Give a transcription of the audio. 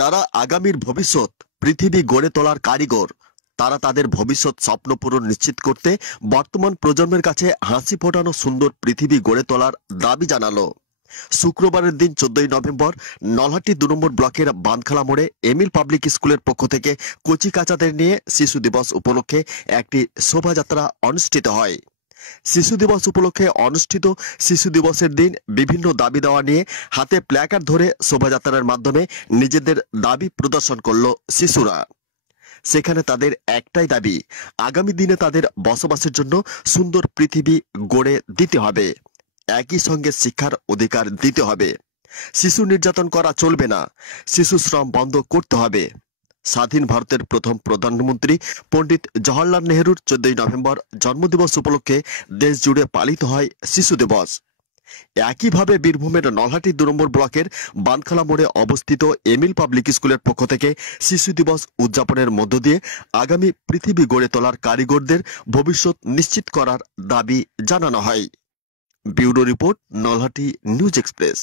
যারা আগামীর ভবিষ্যৎ পৃথিবী গড়ে তোলার কারিগর, তারা তাদের ভবিষ্যৎ স্বপ্ন পূরণ নিশ্চিত করতে বর্তমান প্রজন্মের কাছে হাসি ফোটানো সুন্দর পৃথিবী গড়ে তোলার দাবি জানালো। শুক্রবারের দিন 14 নভেম্বর নলহাটি 2 নম্বর ব্লকের বাঁধখালা মোড়ে এমিল পাবলিক স্কুলের পক্ষ থেকে কচি কাচাদের নিয়ে শিশু দিবস উপলক্ষে একটি শোভাযাত্রা অনুষ্ঠিত হয়। শিশু দিবস উপলক্ষে অনুষ্ঠিত শিশু দিবসের দিন বিভিন্ন দাবি দেওয়া নিয়ে হাতে প্ল্যাকার্ড ধরে শোভাযাত্রার মাধ্যমে নিজেদের দাবি প্রদর্শন করল শিশুরা। সেখানে তাদের একটাই দাবি, আগামী দিনে তাদের বসবাসের জন্য সুন্দর পৃথিবী গড়ে দিতে হবে, একই সঙ্গে শিক্ষার অধিকার দিতে হবে, শিশু নির্যাতন করা চলবে না, শিশু শ্রম বন্ধ করতে হবে। স্বাধীন ভারতের প্রথম প্রধানমন্ত্রী পণ্ডিত জওহরলাল নেহরুর 14 নভেম্বর জন্মদিবস উপলক্ষে দেশ জুড়ে পালিত হয় শিশু দিবস। একইভাবে বীরভূমের নলহাটি 2 নম্বর ব্লকের বাঁধখালা মোড়ে অবস্থিত এমিল পাবলিক স্কুলের পক্ষ থেকে শিশু দিবস উদযাপনের মধ্য দিয়ে আগামী পৃথিবী গড়ে তোলার কারিগরদের ভবিষ্যৎ নিশ্চিত করার দাবি জানানো হয়। Bureau report, Nalhati news express.